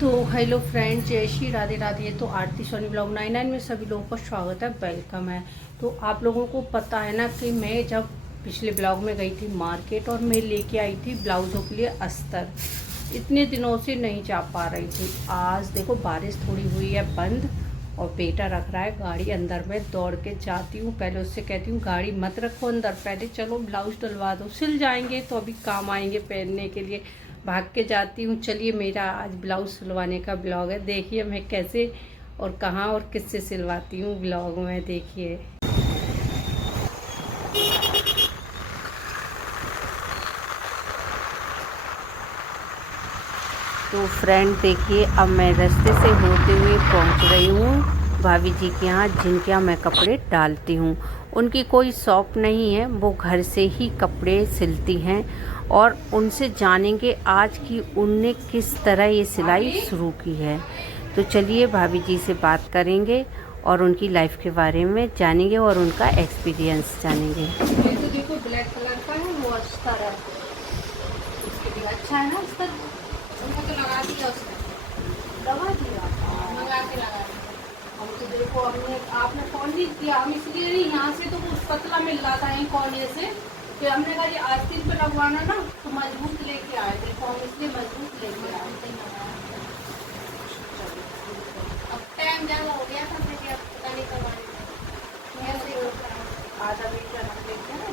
तो hello friends, जय श्री राधे राधे। तो आरती सोनी ब्लॉग 99 में सभी लोगों का स्वागत है, वेलकम है। तो आप लोगों को पता है ना कि मैं जब पिछले ब्लॉग में गई थी मार्केट और मैं लेके आई थी ब्लाउज़ों के लिए अस्तर। इतने दिनों से नहीं जा पा रही थी। आज देखो बारिश थोड़ी हुई है बंद और बेटा रख रहा है गाड़ी अंदर में। दौड़ के जाती हूँ, पहले उससे कहती हूँ गाड़ी मत रखो अंदर, पहले चलो ब्लाउज़ डलवा दो, सिल जाएंगे तो अभी काम आएंगे पहनने के लिए। भाग के जाती हूँ। चलिए, मेरा आज ब्लाउज़ सिलवाने का ब्लॉग है, देखिए मैं कैसे और कहाँ और किससे सिलवाती हूँ ब्लॉग में, देखिए। तो फ्रेंड देखिए, अब मैं रास्ते से होते हुए पहुँच रही हूँ भाभी जी के यहाँ, जिनके यहाँ मैं कपड़े डालती हूँ। उनकी कोई शॉप नहीं है, वो घर से ही कपड़े सिलती हैं और उनसे जानेंगे आज की उनने किस तरह ये सिलाई शुरू की है। तो चलिए भाभी जी से बात करेंगे और उनकी लाइफ के बारे में जानेंगे और उनका एक्सपीरियंस जानेंगे। ये तो देखो ब्लैक कलर का है, वो अस्तर है, इसके लिए अच्छा है ना अस्तर। उनको तो लगा दिया उसने, दवा दिया, मंगा के लगा दिया। हम तो देखो आपने फोन नहीं किया, हम इसलिए नहीं, यहाँ से तो कुछ पतला मिल रहा था यहीं कोने से, फिर हमने कहा ये आस्तीन पे लगवाना ना तो मजबूत लेके आए। देखो हम इसलिए मजबूत लेके आए। अब टाइम ज़्यादा हो गया था, फिर अब पता नहीं कब आने आधा मीटर हम लेते हैं।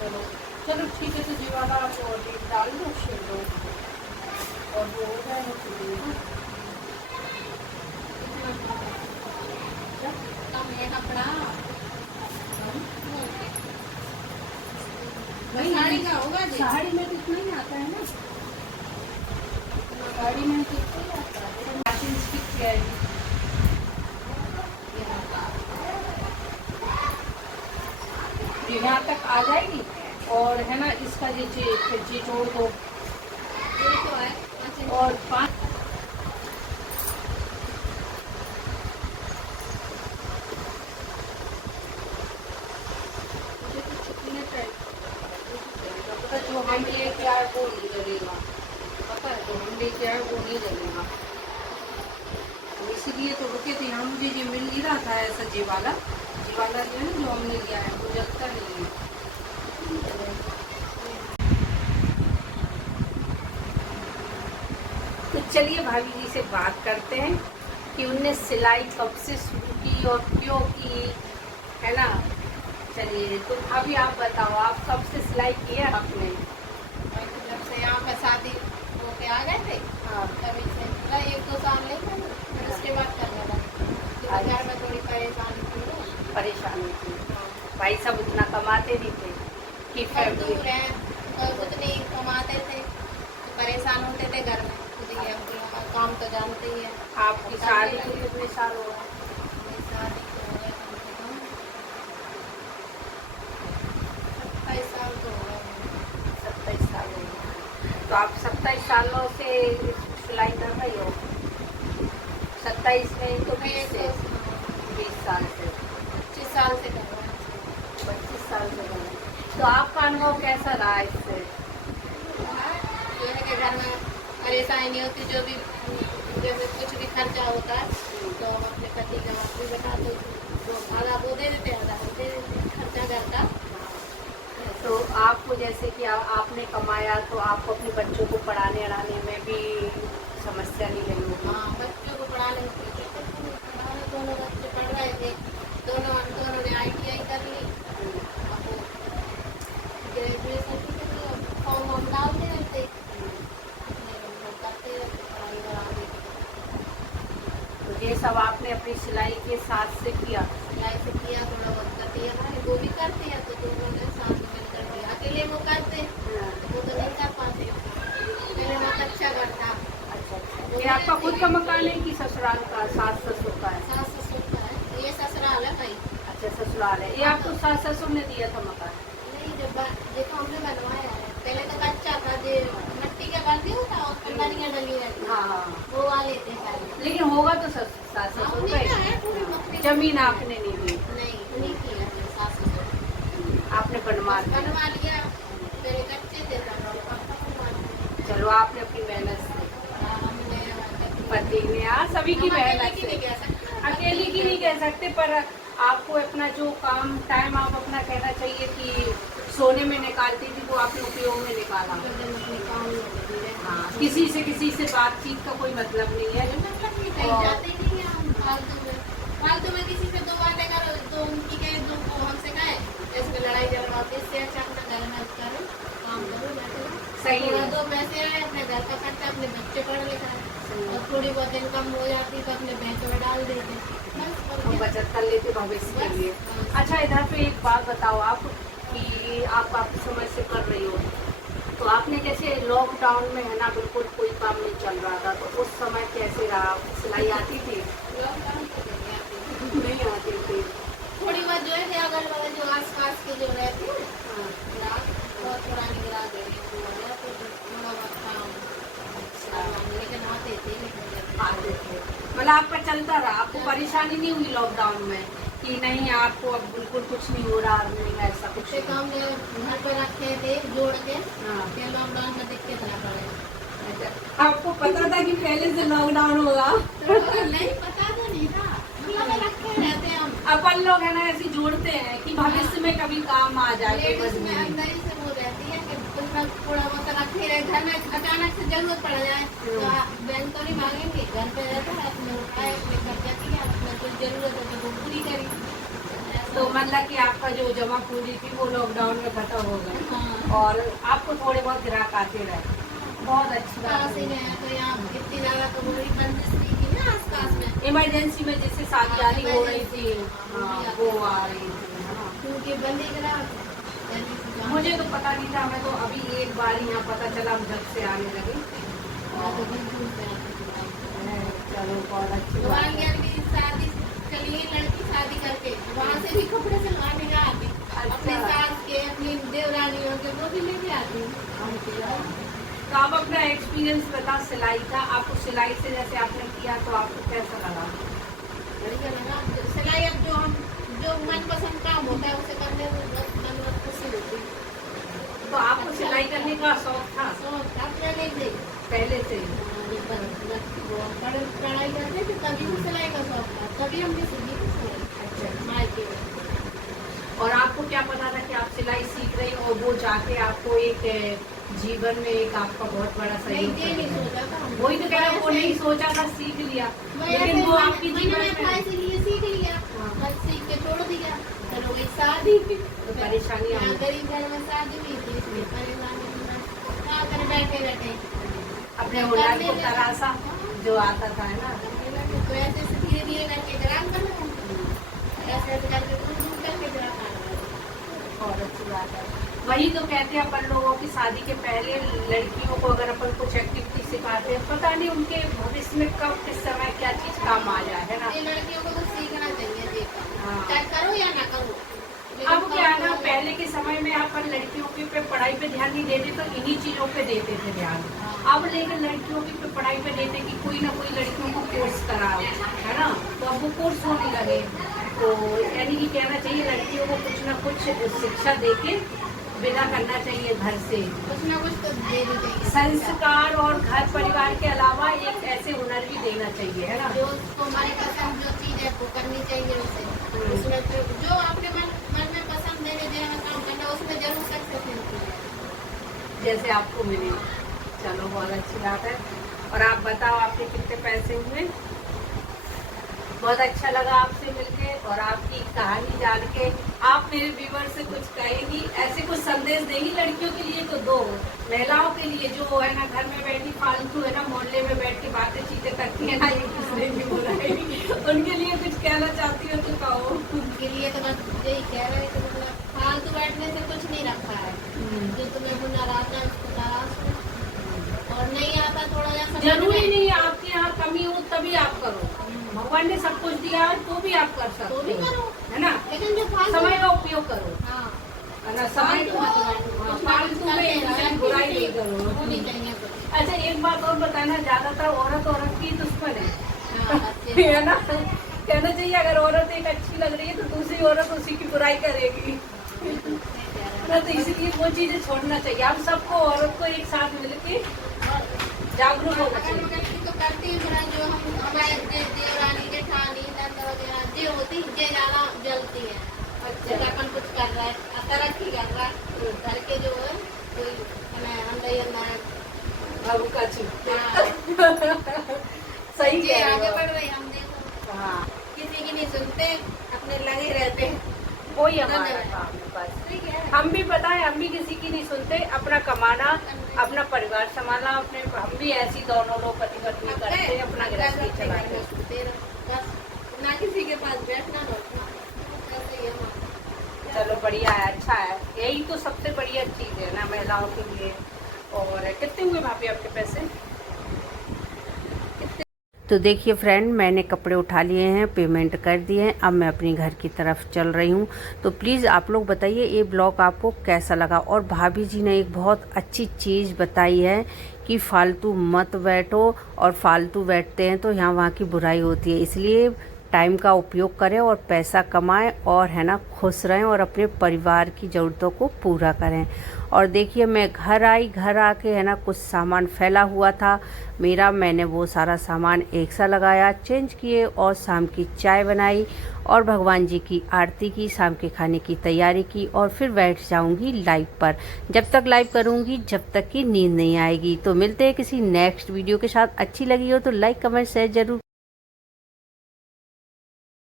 चलो चलो ठीक है, तो जीवाना आप और डाल दो, शेर दो और वो हो जाएगा। कम है कपड़ा, साड़ी का होगा। साड़ी में तो इतना ही आता है ना, साड़ी में तो इतना ही आता है। मैचिंग स्टिच किया है, यहाँ तक आ जाएगी और है ना, इसका ये जोड़ दो तो है और 5 जो हम लेके आए वो नहीं जलेगा, पता है, जो हम लेके आए वो नहीं जलेगा। इसीलिए तो रुके थे यहाँ, मुझे ये मिल नहीं रहा था ऐसा जी वाला जो है ना, जो हमने लिया है वो जलता नहीं है। तो चलिए भाभी जी से बात करते हैं कि उनने सिलाई कब से शुरू की और क्यों की, है ना। चलिए, तो भाभी आप बताओ, आप कब से सिलाई की है आपने? जब से यहाँ पे शादी हो के आ गए थे, हाँ, तभी से पूरा 1-2 साल नहीं करे, फिर उसके बाद करने लगे। घर में थोड़ी परेशानी थी ना, परेशानी थी, भाई सब उतना कमाते नहीं थे कि सब दूर हैं और कुछ नहीं कमाते थे, तो परेशान होते थे घर में। खुद ही अपना काम तो जानते ही है। आपकी शादी को कितने साल हो गए? मेरी शादी को हो गए कम से कम 27 साल तो हो गए। 27 साल हो गए। तो आप 27 सालों से सिलाई कर रही हो? 27 में तो 20 साल से 25 साल से कर रहे हैं। 25 साल से कर रहे हैं। तो आपका अनुभव कैसा रहा इससे? जो है कि घर में परेशानी नहीं होती, जो भी जैसे कुछ भी खर्चा होता है तो हम अपने पति का भी बता दो, तो आधा वो दे देते, आधा हम दे देते खर्चा घर का। तो आपको जैसे कि आपने कमाया तो आपको अपने बच्चों को पढ़ाने अड़ाने में भी समस्या नहीं रही होगी? हाँ, बच्चों को पढ़ाने में कोई दिक्कत नहीं। हमारे दोनों बच्चे पढ़ रहे थे, दोनों ने ITI कर ली। अब वो ग्रेजुएशन की कर ली, फॉर्म हम डालते रहते, करते रहते पढ़ाई और आगे। तो ये सब आपने अपनी सिलाई के साथ से किया? सिलाई से किया, थोड़ा बहुत करती है भाई, वो भी करती है, तो दोनों ने साथ में मिलकर किया। अकेले वो करते वो तो नहीं कर पाते, पहले बहुत अच्छा करता। अच्छा, ये आपका खुद का मकान है कि ससुराल का, सास ससुर का है? सास ससुर का है, ये ससुराल है भाई। अच्छा, ससुराल है। ये आपको सास ससुर ने दिया था मकान? नहीं, जब देखो हमने बनवाया है, पहले तो कच्चा था, जो मिट्टी का घर नहीं होता और पंडरियाँ डली रहती, हाँ हाँ, वो वाले थे पहले। लेकिन होगा तो सास ससुर का ही। जमीन आपने नहीं दी? नहीं की है सास ससुर, आपने बनवा लिया। पहले कच्चे थे तब, चलो आपने अपनी मेहनत से। फीलिंग है यार, सभी की हम बहन अकेले की है। नहीं कह सकते। अकेली की नहीं कह सकते, पर आपको अपना जो काम टाइम आप अपना कहना चाहिए कि सोने में निकालती थी वो आपने उपयोग में निकाला। जब अपने काम में लगी रहे। हाँ, किसी से बातचीत का कोई मतलब नहीं है। मतलब नहीं, कहीं जाते ही नहीं है हम फालतू में किसी से दो बातें करो तो उनकी कहे दो को हमसे कहे इसमें लड़ाई झगड़ा होती है। इससे अच्छा अपना घर में करो, काम करो, बैठो। सही थोड़ा है। दो पैसे आए, अपने घर का खर्चा, अपने बच्चे पढ़ लिखा और थोड़ी बहुत इनकम हो जाती तो अपने बैंक में डाल देते, बस। और हम क्या? बचत कर लेते भविष्य के लिए। अच्छा, इधर पे एक बात बताओ आप कि आप काफी समय से कर रही हो, तो आपने जैसे लॉकडाउन में है ना, बिल्कुल कोई काम नहीं चल रहा था, तो उस समय कैसे रहा? सिलाई आती थी? लॉकडाउन तो नहीं आती। नहीं आती थी। थोड़ी बहुत जो है अगल बगल जो आस पास के जो रहते हैं हाँ। ग्राहक, बहुत पुरानी ग्राहक है तो थोड़ा बहुत काम, लेकिन आते थे, लेकिन आते थे, मतलब आपका चलता रहा, आपको परेशानी नहीं हुई लॉकडाउन में कि नहीं आपको अब बिल्कुल कुछ नहीं हो रहा? नहीं, ऐसा कुछ से काम जो घर पर रखे थे जोड़ के, हाँ। फिर लॉकडाउन में दिक्कत ना पड़े। अच्छा, आपको पता था कि पहले से लॉकडाउन होगा? नहीं पता तो नहीं था, मतलब रखे रहते हम। अपन लोग है ना ऐसे जोड़ते हैं कि भविष्य में कभी काम आ जाए। लेडीज में अंदर ही से वो रहती है कि कुछ ना थोड़ा बहुत रखे रहे, घर में अचानक से जरूरत पड़ जाए तो बैंक तो नहीं मांगेंगे, घर पे रहता है अपने उठाए, अपने खर्चा किया, अपने कुछ जरूरत है तो वो पूरी करी। तो मतलब कि आपका जो जमा पूंजी थी वो लॉकडाउन में खत्म हो गई। हाँ। और आपको थोड़े बहुत ग्राहक आते रहे, बहुत अच्छी बात पास ही है। में है तो यहाँ इतनी ज्यादा तो वही बंदिश नहीं थी ना आस पास में, इमरजेंसी में जैसे शादी हाँ, आदि हो रही थी, हाँ, हाँ, वो आ रही थी, है ना। क्योंकि बंदी करा मुझे तो पता नहीं था, मैं तो अभी एक बार यहाँ पता चला, हम जब से आने लगे। चलो बहुत अच्छी बात है। शादी चलिए, लड़की शादी करके वहाँ से भी कपड़े सिलवाने का आती, अपने सास के, अपनी देवरानियों के, वो भी लेके आती। तो आप अपना एक्सपीरियंस बता सिलाई का, आपको सिलाई से जैसे आपने किया तो आपको कैसा लगा? बढ़िया लगा सिलाई। अब जो मनपसंद काम होता है उसे करने में बहुत मन और खुशी होती है। तो आपको सिलाई करने का शौक था शौक था पहले से, पहले से? पढ़ाई करते थे तभी भी सिलाई का शौक था, तभी हमने सीखी थी सिलाई। अच्छा। मायके में। और आपको क्या पता था कि आप सिलाई सीख रही हो और वो जाके आपको एक जीवन में एक आपका बहुत बड़ा सहयोग नहीं, ये नहीं करेगा? सोचा था हमने। वही तो कह रहा हूं, वो नहीं सोचा था, सीख लिया, लेकिन वो आपकी जीवन में इसीलिए सीख लिया, हाँ। बस सीख के छोड़ दिया, फिर हो गई शादी। तो परेशानियां यहाँ हुई। गरीब घर में शादी हुई थी, इसलिए परेशानी क्या कर बैठे अपने हुनर को तराशा जो आता था, है ना। तो ऐसे से धीरे धीरे करके ग्राम कर रहे, ऐसे ऐसे करके दूर दूर करके ग्राम कर रहे। बहुत अच्छी बात है। वही तो कहते हैं अपन लोगों की शादी के पहले लड़कियों को अगर अपन कुछ एक्टिविटी सिखाते हैं, पता नहीं उनके भविष्य में कब किस समय क्या चीज काम आ जाए, है ना। ये लड़कियों को तो सीखना चाहिए, देखो हाँ। चाहे करो या ना करो। अब क्या है ना, पहले के समय में अपन लड़कियों के पे पढ़ाई पे ध्यान नहीं देते, तो इन्हीं चीजों पे देते थे ध्यान। अब लेकिन लड़कियों की पे पढ़ाई पे देते कि कोई ना कोई लड़कियों को कोर्स कराओ, है ना, तो अब वो कोर्स होने लगे। तो यानी कि कहना चाहिए लड़कियों को कुछ ना कुछ शिक्षा देके विदा करना चाहिए घर से। कुछ ना कुछ तो दे देते हैं। संस्कार और घर परिवार के अलावा एक ऐसे हुनर भी देना चाहिए, है ना। जो उसको हमारी पसंद जो चीज है वो करनी चाहिए उसे। उसमें जो अपने मन में पसंद देने देना काम करना, उसमें जरूर सक्सेस मिलती है। जैसे आपको मिले। चलो बहुत अच्छी बात है। और आप बताओ आपके कितने पैसे हुए? बहुत अच्छा लगा आपसे मिलके और आपकी कहानी जान के। आप मेरे व्यूवर से कुछ कहेंगी, ऐसे कुछ संदेश देंगी लड़कियों के लिए तो दो, महिलाओं के लिए जो है ना घर में बैठी फालतू है ना मोहल्ले में बैठ के बातें चीतें करती है ना, एक दूसरे की बुराई, उनके लिए कुछ कहना चाहती हो तो कहो। उनके लिए तो बस यही कह रहे हैं कि मतलब फालतू बैठने से कुछ नहीं रखा है। जो तुम्हें हुनर आता है उसको तराशो, और नहीं आता थोड़ा जैसा जरूरी नहीं है आपके यहाँ कमी हो तभी आप करो, भगवान ने सब कुछ दिया है तो भी आप कर तो भी सकते हो, करो। है ना। लेकिन जो फालतू समय का उपयोग करो, हाँ है ना। समय को फालतू में एक दूसरे की बुराई नहीं करो। होनी चाहिए कुछ। अच्छा एक बात और बताना, ज्यादातर औरत की दुश्मन है, हाँ, अच्छे है ना। कहना चाहिए अगर औरत एक अच्छी लग रही है तो दूसरी औरत उसी की बुराई करेगी, से ना। तो इसलिए वो चीजें छोड़ना चाहिए। हम सबको औरत को एक साथ मिलके जागरूक होना अगर चाहिए। गलती तो करती है बुराई, जो हम हमारे देवरानी जेठानी नंद वगैरह जो होती जे ज्यादा जलती है। अच्छा। जब अपन कुछ कर रहा है तरक्की कर रहा है घर के जो है कोई हमें अंदर बाबू का चुप। सही जे कह रहे आगे हो। बढ़ रहे हम देखो हाँ, किसी की नहीं सुनते, अपने लगे रहते हैं। वही हमारा धन्यवाद। काम है बस। ठीक है। हम भी पता है, हम भी किसी की नहीं सुनते, अपना कमाना, अपना परिवार संभालना, अपने हम भी ऐसी दोनों लोग पति पत्नी करते हैं, अपना गृहस्थी चलाते हैं। सुनते रहो बस, ना किसी के पास बैठना ना उठना, ऐसे ही हमारा। चलो बढ़िया है, अच्छा है, यही तो सबसे बढ़िया चीज़ है ना महिलाओं के लिए। और कितने हुए भाभी आपके पैसे? तो देखिए फ्रेंड, मैंने कपड़े उठा लिए हैं, पेमेंट कर दिए हैं, अब मैं अपनी घर की तरफ चल रही हूँ। तो प्लीज़ आप लोग बताइए ये ब्लॉग आपको कैसा लगा। और भाभी जी ने एक बहुत अच्छी चीज़ बताई है कि फालतू मत बैठो, और फालतू बैठते हैं तो यहाँ वहाँ की बुराई होती है। इसलिए टाइम का उपयोग करें और पैसा कमाएं, और है ना खुश रहें, और अपने परिवार की ज़रूरतों को पूरा करें। और देखिए मैं घर आई, घर आके है ना कुछ सामान फैला हुआ था मेरा, मैंने वो सारा सामान एक सा लगाया, चेंज किए, और शाम की चाय बनाई, और भगवान जी की आरती की, शाम के खाने की तैयारी की, और फिर बैठ जाऊंगी लाइव पर। जब तक लाइव करूंगी जब तक कि नींद नहीं आएगी। तो मिलते हैं किसी नेक्स्ट वीडियो के साथ। अच्छी लगी हो तो लाइक कमेंट शेयर जरूर